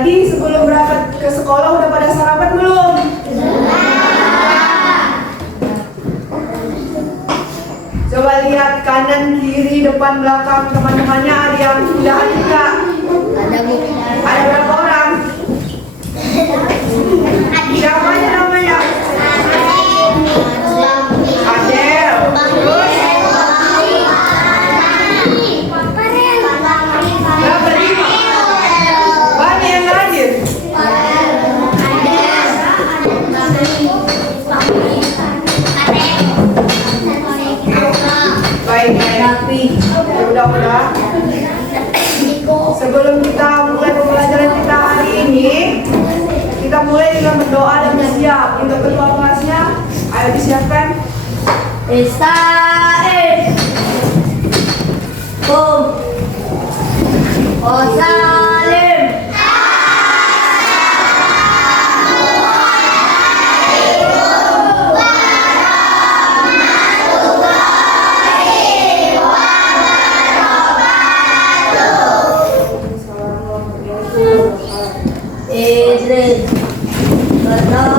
Tadi sebelum berangkat ke sekolah udah pada sarapan belum? Coba lihat kanan, kiri, depan, belakang teman-temannya, ada yang sudah juga. Ada berapa orang? Siapa namanya? Adel. Terus? Berapa lima? Banyak yang hadir. Baik, rapi. Udah. Sebelum kita mulai pembelajaran kita hari ini, kita mulai dengan berdoa dan bersiap. Untuk ketua kelasnya, ayo disiapkan. Israel, Salim. Idris berdoa.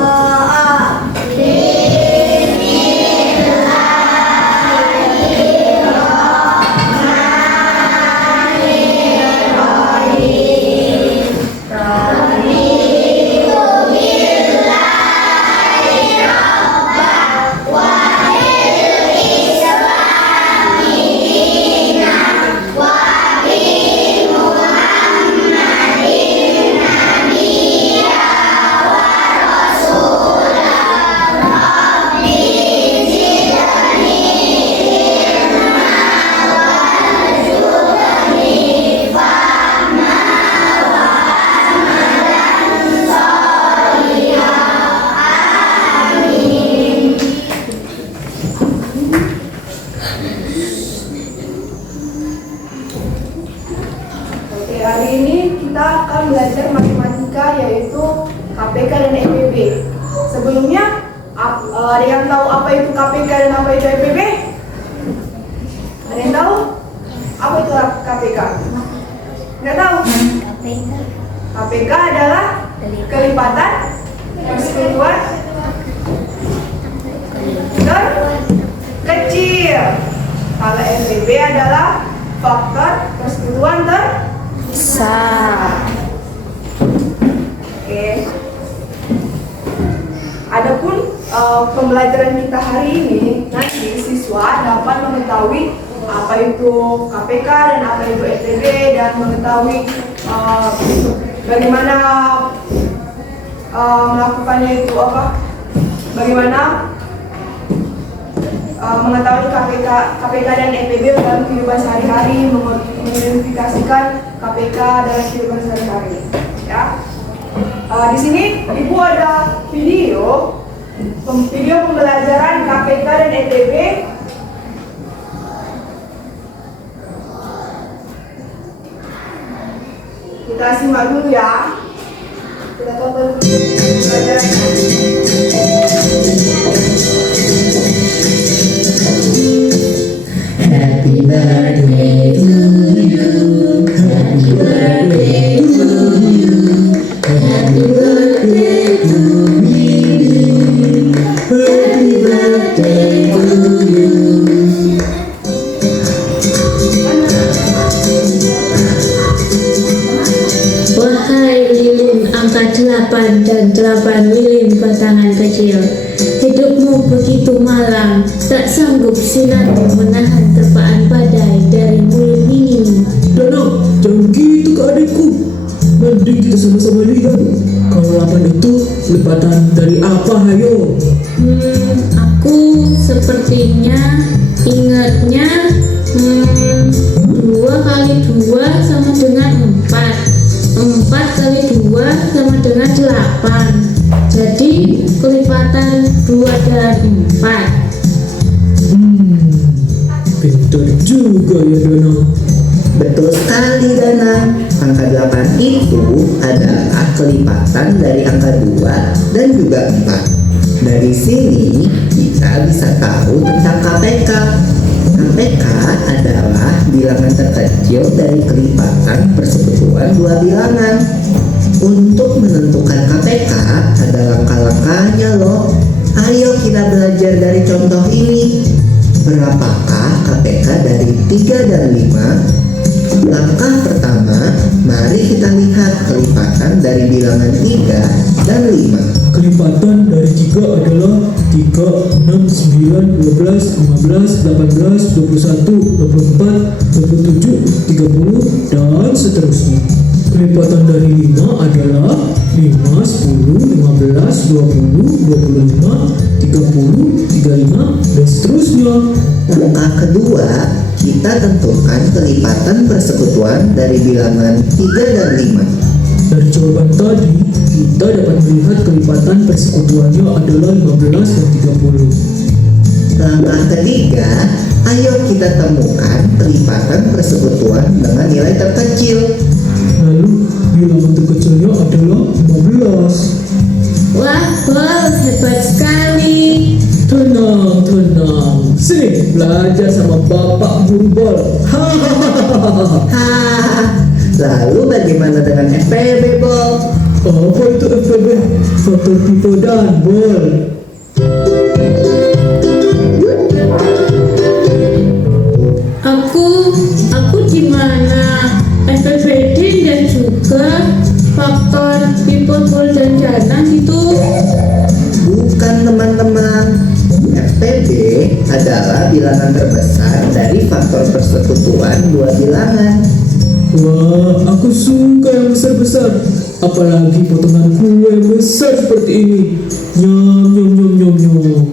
Hari ini kita akan belajar matematika, yaitu KPK dan EPB. Sebelumnya, ada yang tahu apa itu KPK dan apa itu EPB? Ada yang tahu? Apa itu KPK? Nggak tahu? KPK adalah kelipatan, persekutuan terkecil. Kalau EPB adalah faktor persekutuan terbesar. Oke. Adapun pembelajaran kita hari ini, nanti siswa dapat mengetahui apa itu KPK dan apa itu EPB, dan mengetahui bagaimana melakukannya itu apa? Bagaimana mengetahui KPK dan EPB dalam kehidupan sehari-hari, mengidentifikasikan KPK dalam kehidupan sehari-hari. Ya, di sini Ibu ada video pembelajaran KPK dan EPB. Kita simak dulu ya. Kita tonton dulu pembelajarannya. Happy birthday to you. Happy birthday to you. Happy birthday to me. Happy birthday to you. Wahai lilin angka 8 dan 8 lilin pasangan kecil, hidupmu begitu malang, tak sanggup silatmu menahan terpaan badai dari mulut dingin. Danang, jangan begitu ke adikku. Nanti kita sama-sama lihat kalau 8 itu lipatan dari apa, hayo. Aku sepertinya ingatnya 2 kali 2 sama dengan 4. 4 kali 2 sama dengan 8. Jadi kelipatan 2 dan 4. Pintar juga ya Danang. Betul sekali Danang. Angka 8 itu adalah kelipatan dari angka 2 dan juga 4. Dari sini kita bisa tahu tentang KPK. KPK adalah bilangan terkecil dari kelipatan persekutuan dua bilangan. Untuk menentukan KPK ada langkah-langkahnya loh. Ayo kita belajar dari contoh ini. Berapakah KPK dari 3 dan 5? Langkah pertama, mari kita lihat kelipatan dari bilangan 3 dan 5. Kelipatan dari 3 adalah 3, 6, 9, 12, 15, 18, 21, 24, 27, 30, dan seterusnya. Kelipatan dari 5 adalah 5, 10, 15, 20, 25, 30, 35, dan seterusnya. Langkah kedua, kita tentukan kelipatan persekutuan dari bilangan 3 dan 5. Dari jawaban tadi, kita dapat melihat kelipatan persekutuannya adalah 15 dan 30. Langkah ketiga, ayo kita temukan kelipatan persekutuan dengan nilai terkecil. Lalu, bilangan terkecilnya adalah 15. Wah, Bol, hebat sekali. Tenang, tenang. Sini, belajar sama Bapak Guru Bol. Hahaha. Hahaha. Lalu bagaimana dengan FPB, Bol? Apa itu FPB? Faktor tipe dan Bol. Aku di mana? FPBD dan juga faktor people, Bol, dan dana gitu. Bukan, teman-teman. FPB adalah bilangan terbesar dari faktor persekutuan dua bilangan. Wah, aku suka yang besar-besar. Apalagi potongan kue yang besar seperti ini. Nyam, nyam, nyam, nyam, nyam.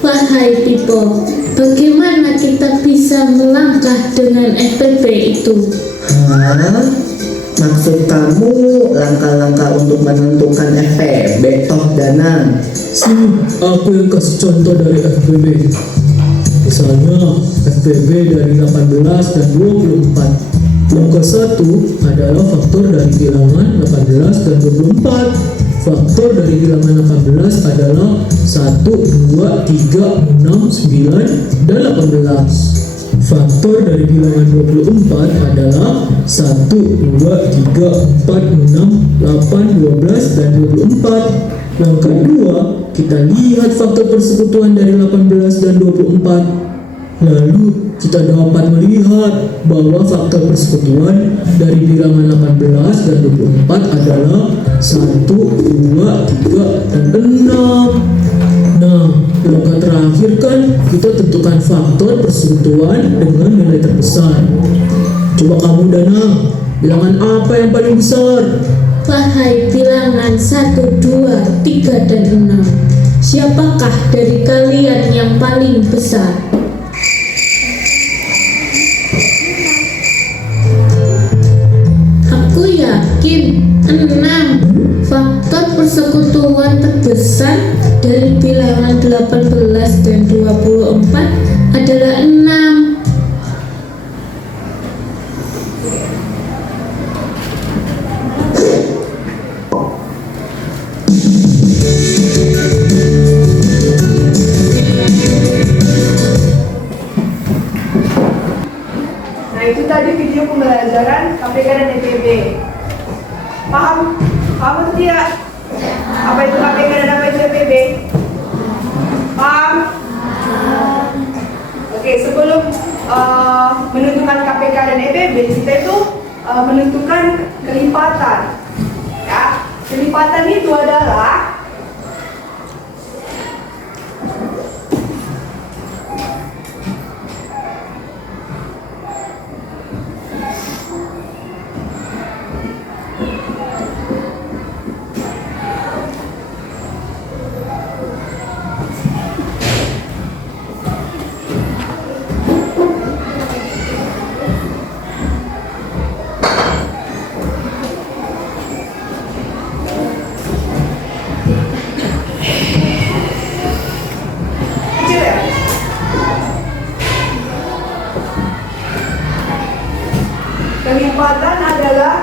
Wahai people, bagaimana kita bisa melangkah dengan FPB itu? Hah? Maksud kamu langkah-langkah untuk menentukan FPB toh Danang? Sini, aku yang kasih contoh dari FPB. Misalnya, FPB dari 18 dan 24. Langkah 1 adalah faktor dari bilangan 18 dan 24. Faktor dari bilangan 18 adalah 1, 2, 3, 6, 9, dan 18. Faktor dari bilangan 24 adalah 1, 2, 3, 4, 6, 8, 12, dan 24. Langkah 2, kita lihat faktor persekutuan dari 18 dan 24. Lalu, kita dapat melihat bahwa faktor persekutuan dari bilangan 18 dan 24 adalah 1, 2, 3, dan 6. Nah, langkah terakhir kan kita tentukan faktor persekutuan dengan nilai terbesar. Coba kamu, Danang, bilangan apa yang paling besar? Wahai bilangan 1, 2, 3, dan 6. Siapakah dari kalian yang paling besar? Aku yakin 6. Faktor persekutuan terbesar dari bilangan 18 dan 24 adalah 6. Nah, itu tadi video pembelajaran KPK dan FPB. Paham? Paham atau tidak? Apa itu KPK dan apa itu FPB? Paham? Oke, sebelum menentukan KPK dan FPB, kita itu menentukan kelipatan. Ya, kelipatan itu adalah kecil ya? Kelipatan adalah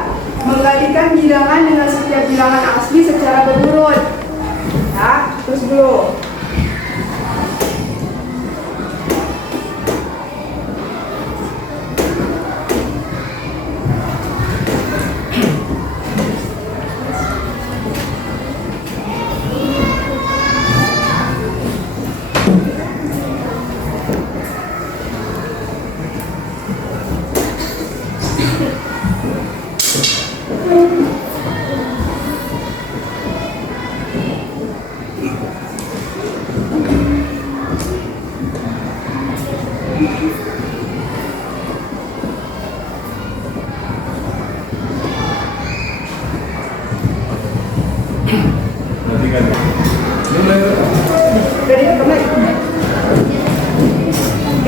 mengalikan bilangan dengan setiap bilangan asli secara berurut. Ya, terus dulu. Jadi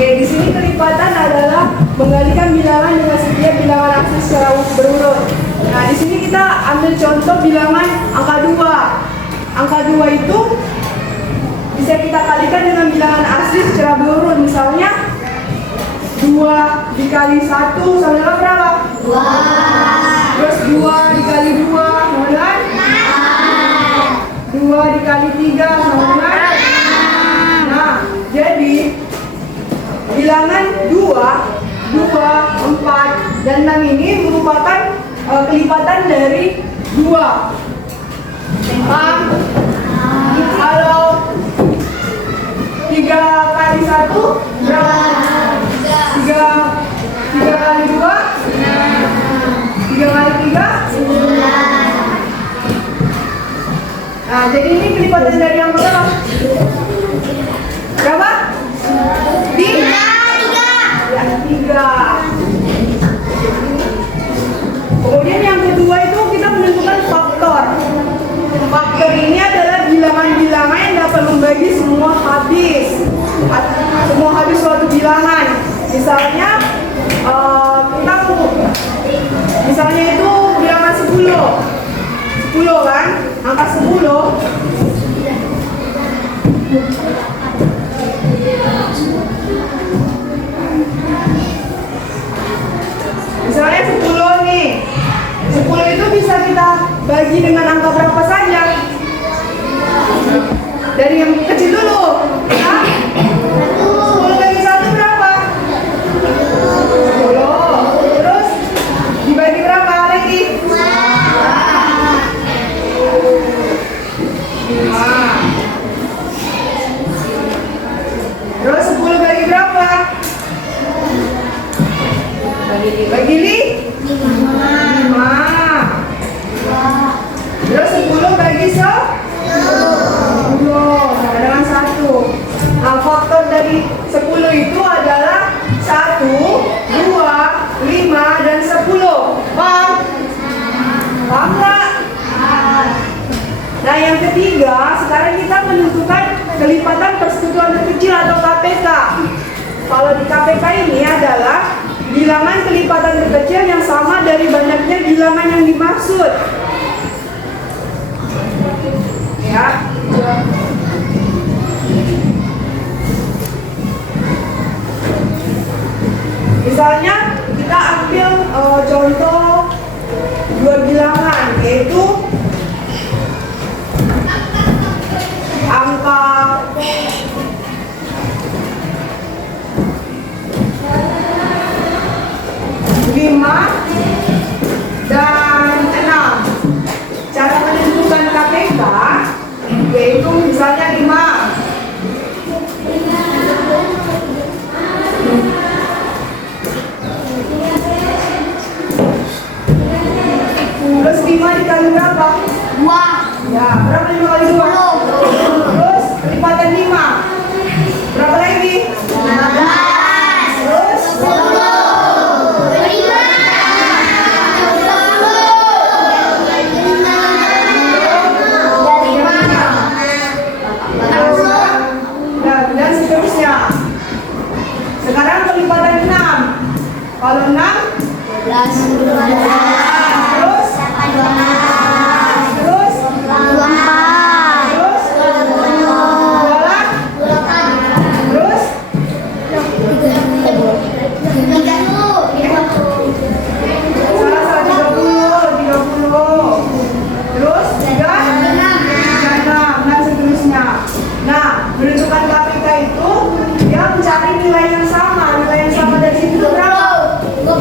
oke, di sini kelipatan adalah menggalikan bilangan dengan setiap bilangan asli secara berurut. Nah, di sini kita ambil contoh bilangan angka 2. Angka 2 itu bisa kita kalikan dengan bilangan asli secara berurut. Misalnya 2 dikali 1 sama dengan berapa? 2. Terus 2 dikali 2 sama dengan 2 dikali 3 sama dengan. Nah, jadi bilangan 2, 4, dan 6 ini merupakan kelipatan dari 2. Kalau 3 kali 1 berapa? 3 kali 2? 3 kali 3? 9. Nah, jadi ini kelipatan dari yang berapa? Berapa? 3. Kemudian yang kedua itu kita menentukan faktor. Faktor ini adalah bilangan-bilangan yang dapat membagi semua habis suatu bilangan. Misalnya misalnya itu bilangan 10 kan, angka 10. Misalnya 10 nih. 10 itu bisa kita bagi dengan angka berapa saja? Dari yang kecil dulu. Hah? 10 bagi 1 berapa? 10. Terus dibagi berapa lagi? 5. Terus 10 bagi berapa? Bagi 5. Terus 10 bagi 10 sama dengan 1. Nah, faktor dari 10 itu adalah 1, 2, 5, dan 10. Paham? Paham nggak? Nah, yang ketiga, sekarang kita menentukan kelipatan persekutuan terkecil atau KPK. Kalau di KPK ini adalah bilangan kelipatan terkecil yang sama dari banyaknya bilangan yang dimaksud. Ya. Misalnya kita ambil contoh 2 bilangan, yaitu angka 5 dan 6. Cara menentukan KPK yaitu misalnya 5. Terus 5 dikali berapa? 2. Ya, berapa 5 kali 2? 10. Terus kelipatan 5. Berapa lagi? 15. Terus 10. Dan seterusnya. Sekarang kelipatan 6. Kalau 6 12. terus 18. terus 24. terus 28 terus 30 terus 36 dan seterusnya. Nah, menentukan KPK itu dia mencari nilai yang sama dari situ berapa? 30.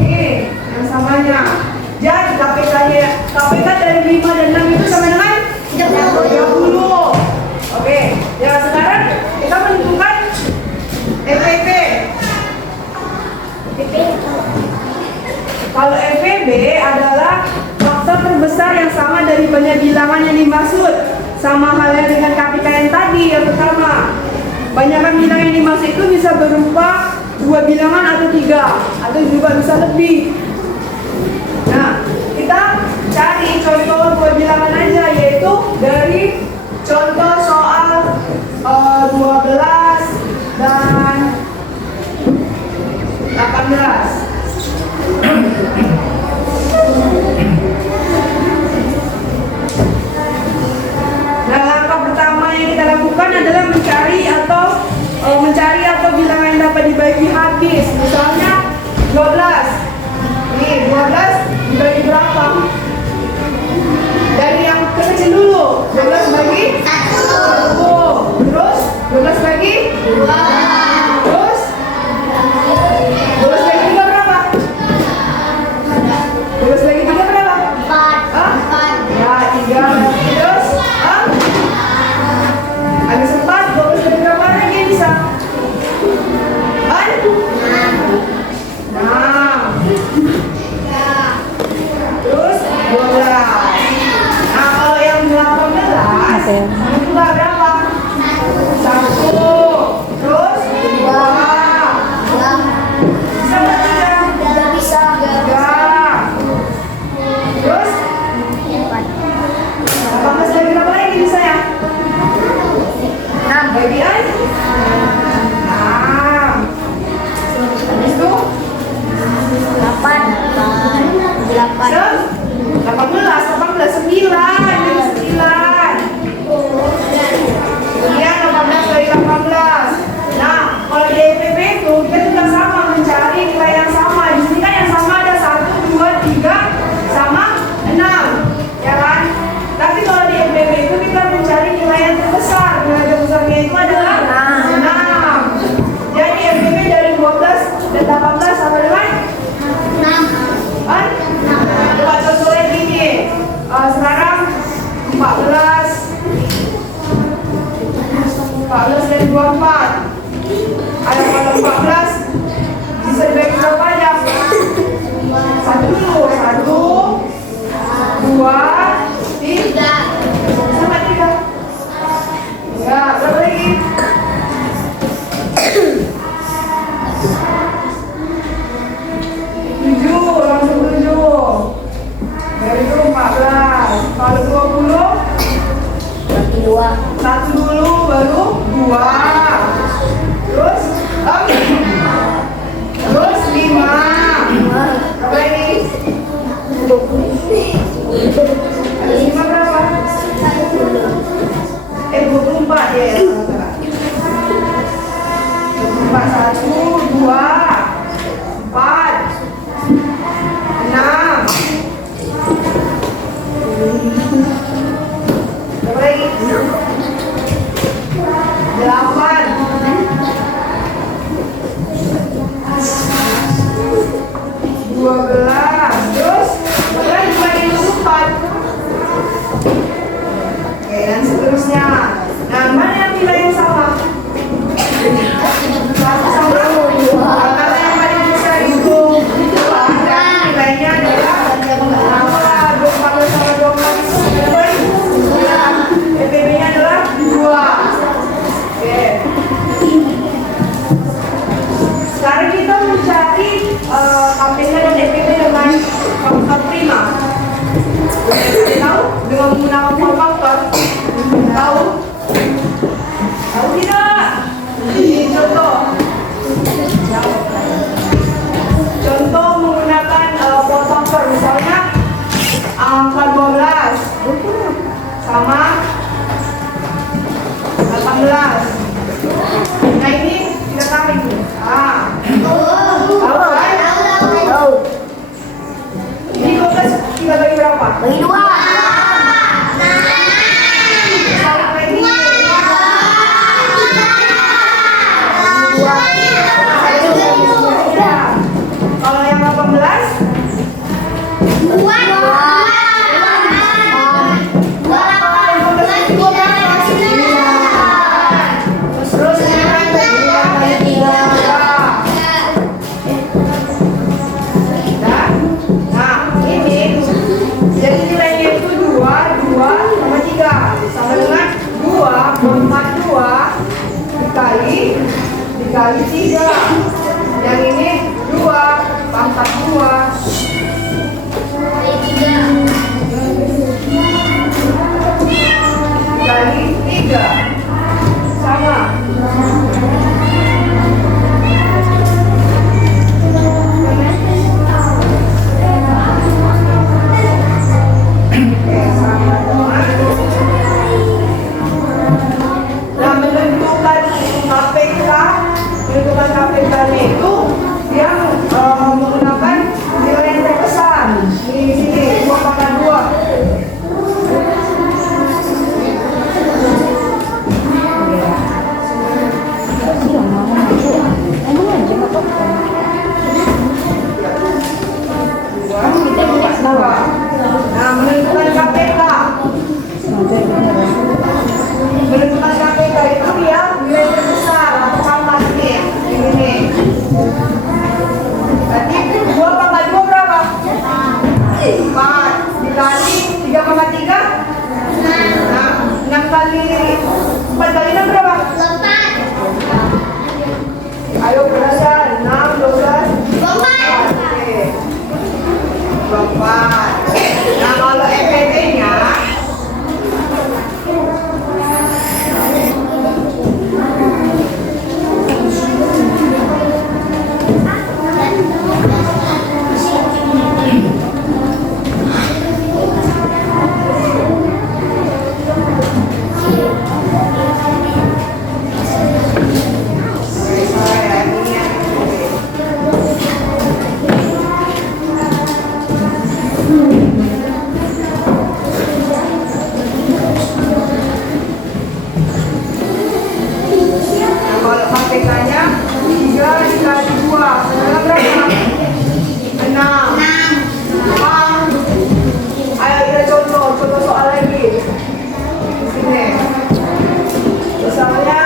Nih, yang samanya. Jadi KPK dari 5 dan 6 itu sama dengan 30. Oke, ya sekarang kita menentukan EPP. Kalau EPB adalah faktor terbesar yang sama dari banyak bilangan yang dimaksud. Sama halnya dengan KPK yang tadi, yang pertama. Banyakkan bilangan yang dimaksud itu bisa berupa 2 bilangan atau 3, atau juga bisa lebih. Nah, kita cari Dua berapa? Satu. Terus? Dua. Bisa nggak tiga? Tidak bisa. Tiga. Terus? 18 dari berapa lagi bisa ya? 6. Bagian? 6. Habis itu? 8. 18, 9. Kemudian 18 dari 18. Nah, kalau di EPP itu kita juga sama mencari nilai yang sama. Di sini kan yang sama ada 1, 2, 3 sama 6, ya kan? Tapi kalau di EPP itu kita mencari nilai yang terbesar. Nilai terbesarnya itu adalah 6. Jadi EPP dari 12 dan 18 sama dengan 6. kan? Coba contoh lagi nih. Sekarang 14 dari 24. Ada pada 14 bisa dibagi berapa aja? 1 dulu. 1, 2, 3 sama 3. Ya, berapa lagi? 7, langsung 7. Dari itu 14. Kalau 20 Bagi 2. 1 dulu baru 2. Terus 5. Berapa lagi? Ada 5 berapa? 24 ya. 24. 1, 2, 4, 6. Berapa lagi? 8. 12. Terus berapa dibagi 4? Oke, dan seterusnya. Nah, mana yang nilai yang sama? 1 sama 2. Karena yang paling besar itu dan nilainya adalah 24 sama 24 itu EPB-nya adalah 2. Oke. Sekarang kita mencari KPK dan EPB dengan faktor prima. Tahu? Dengan menggunakan form faktor. Tahu? Tahu tidak? Ini contoh. Contoh menggunakan form faktor. Misalnya angka 12 sama 18. Nah, ini kita tarik. Tahu kan? Ini 12 kita bagi berapa? Bagi 2. Tarik lagi. 2. Kalau yang 18? 3. Yang ini 2 pangkat 2. Dikali 3 sama. Nah, menentukan KPK-nya itu yang menggunakan nilai yang terbesar. Di sini 2 pangkat 2. Nah, menentukan KPK. Menentukan KPK itu yang nilai terbesar atau pangkatnya. Ini. Berarti 2 pangkat 2 berapa? 4 dikali 3,3. Nah, 6 4 kali 6 berapa? 4. Ayo belajar. 6, 12. 4. Oke. 24. Nah, kalau EPT-nya kalau KPK-nya 3 dikali 2 adalah berapa? 6. Ayo kita contoh soal lagi. Sini. Misalnya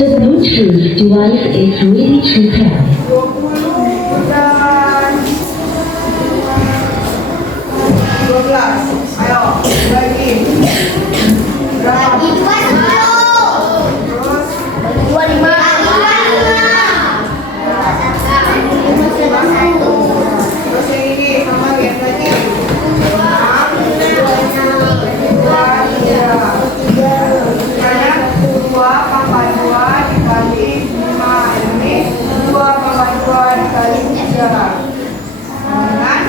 The Bluetooth device is ready to pair. 20 dan 12. Ayo, bagi. Berapa? Bagi 2 Terus 2 5. 1. terus yang ini sama yang tadi. 2 pangkat 2 dikali 5. Ini 2 pangkat 2 dikali 3. Kan?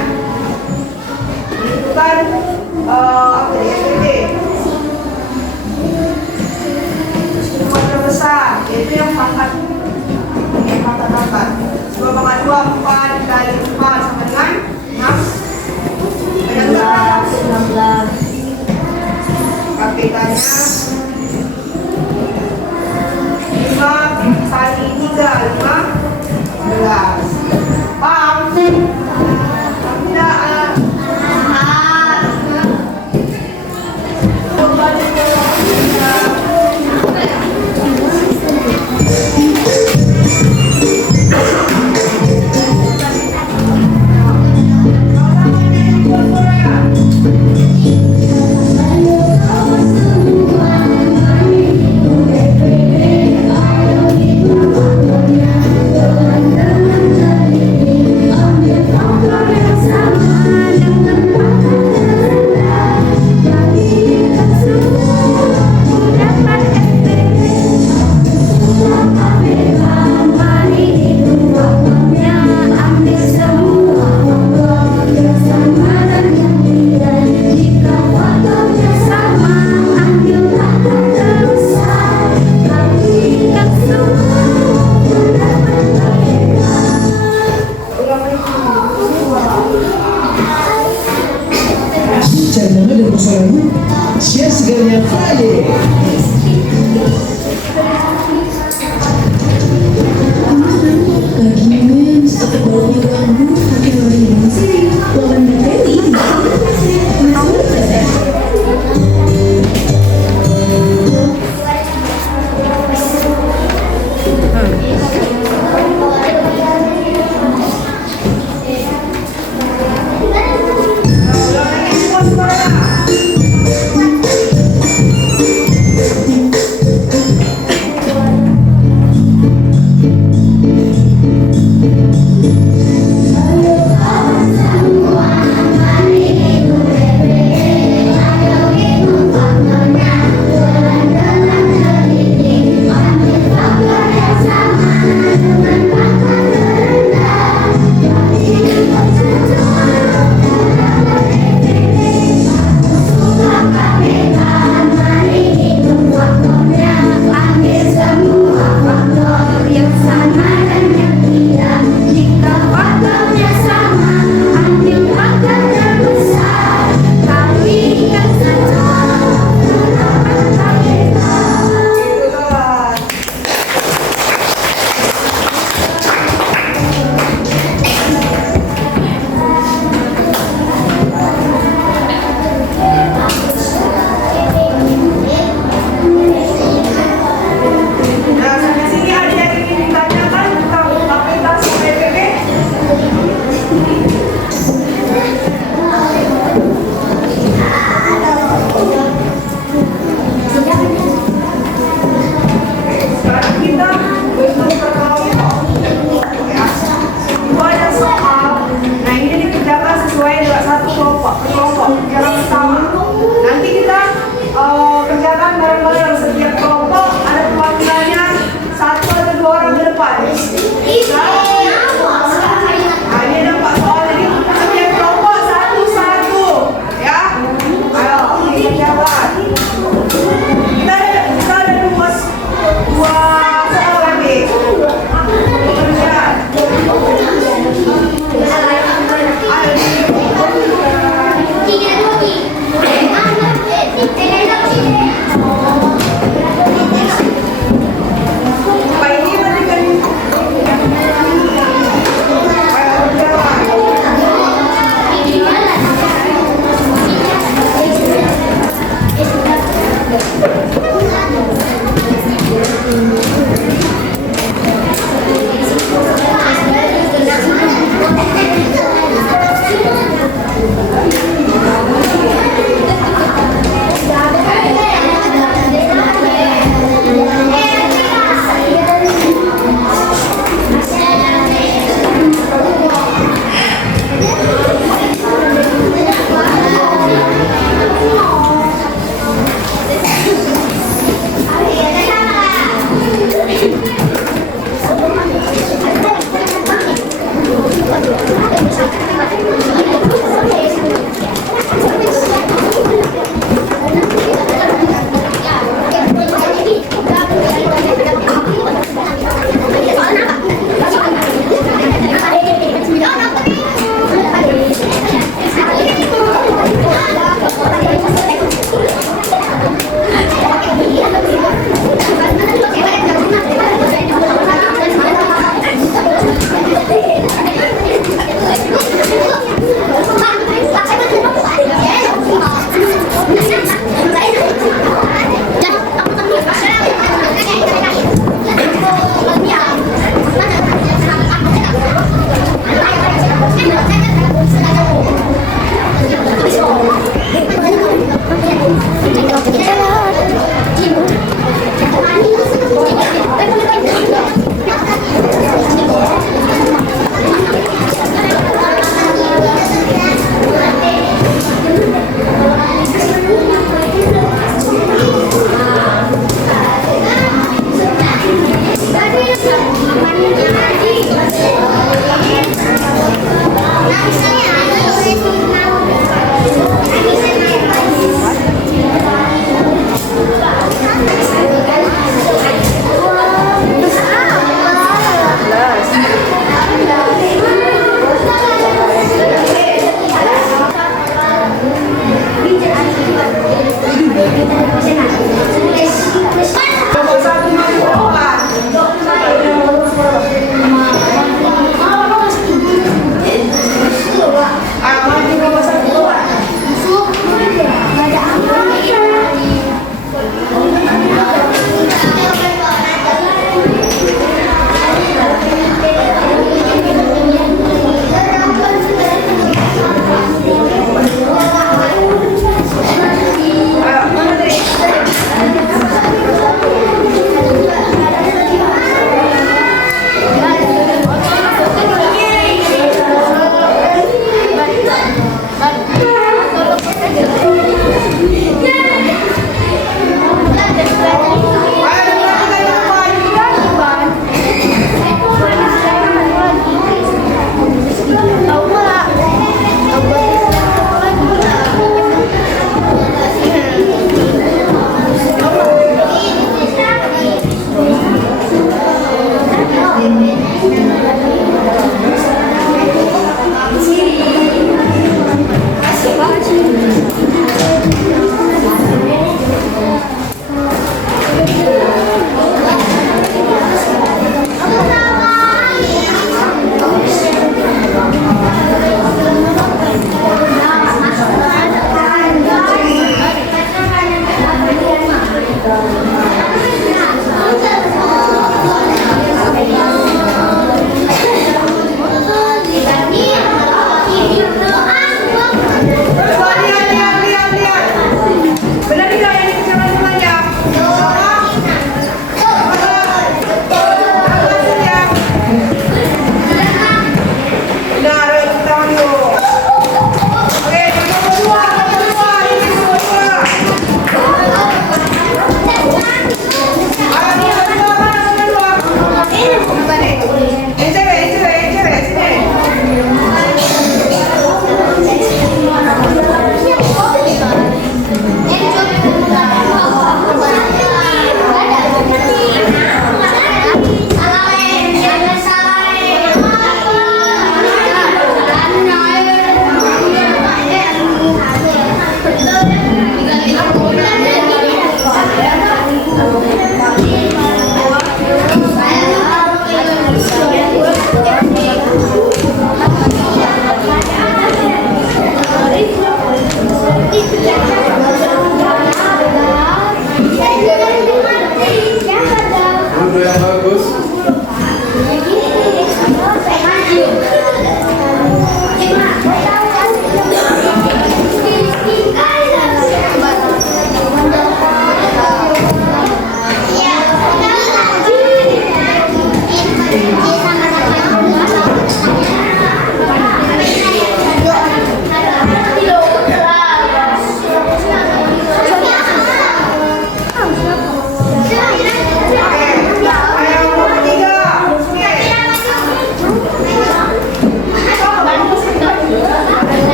Itu kan apa ya, EPT. Semua terbesar, yaitu yang pangkat 2 pangkat 2, 4 dikali 4 sama dengan 6. Ada berapa? 16. KPK-nya 5 kali 3, 15. Paham? Tidak. Kembali ke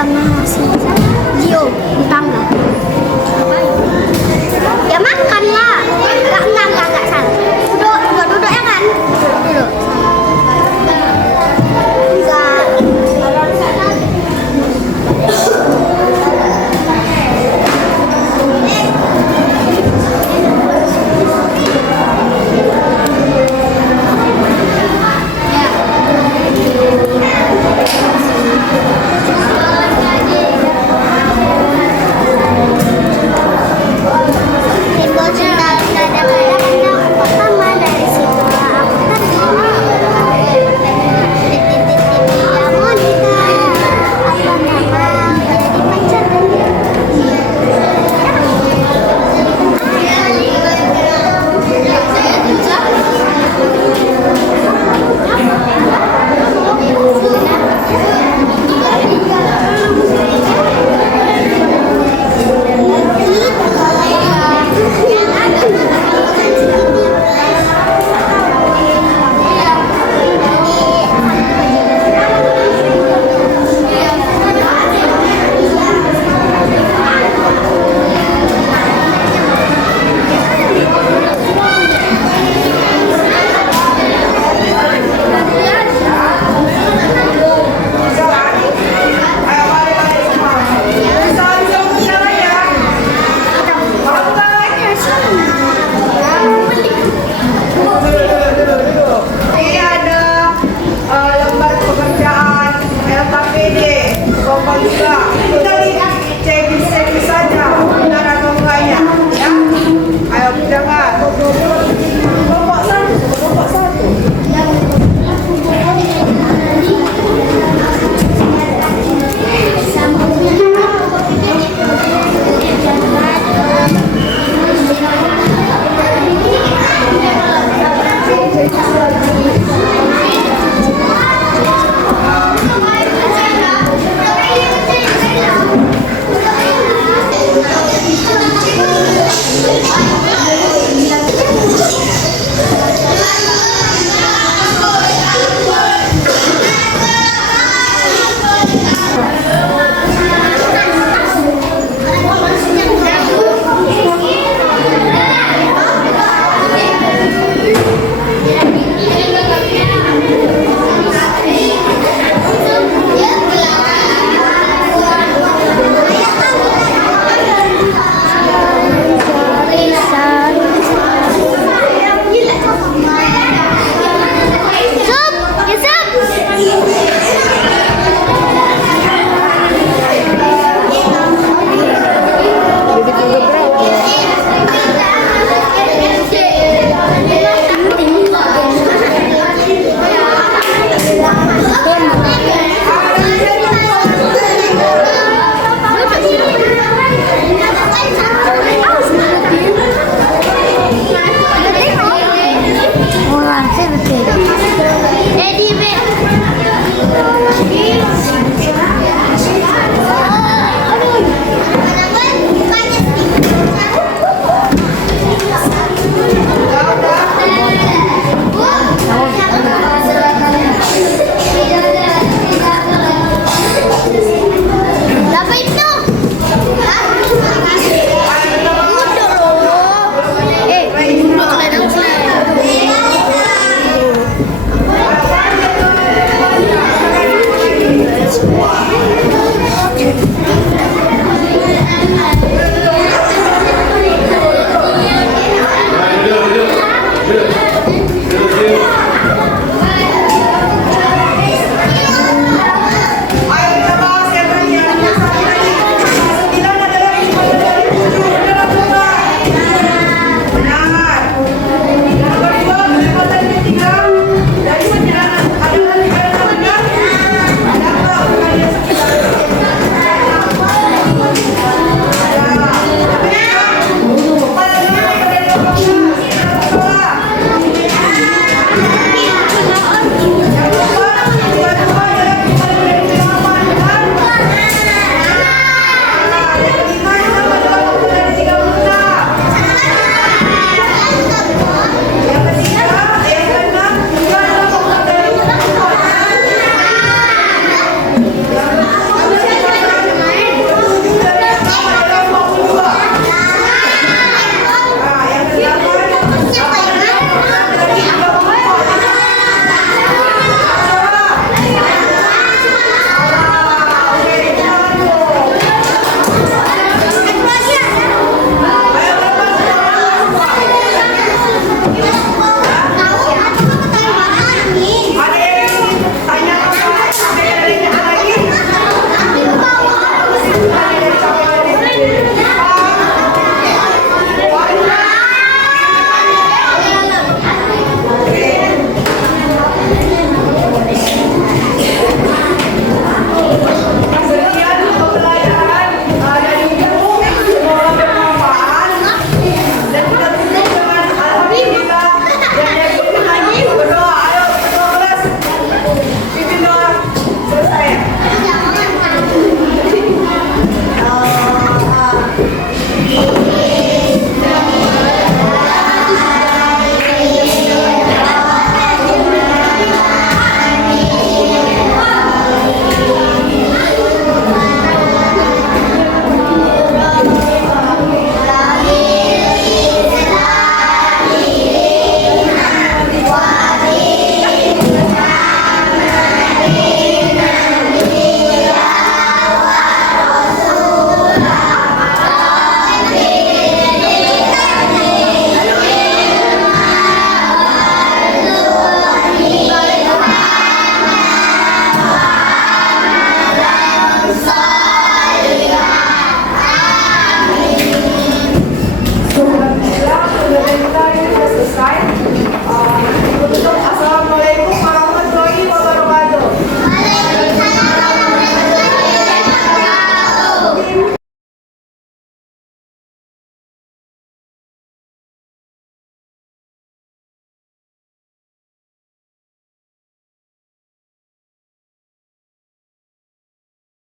sama si Gio di tangga. Ya makan lah. Enggak salah. Duduk ya kan? Duduk. Simbol cinta kadang-kadang pertama dari situ aku terima. Titik-titik yang mau nikah, apa nama jadi pacar Ini ada lembar pekerjaan LKPD, Bapak juga. Kita lihat cek saja benar atau enggaknya, ya. Ayo jangan. Kelompok satu. Wow.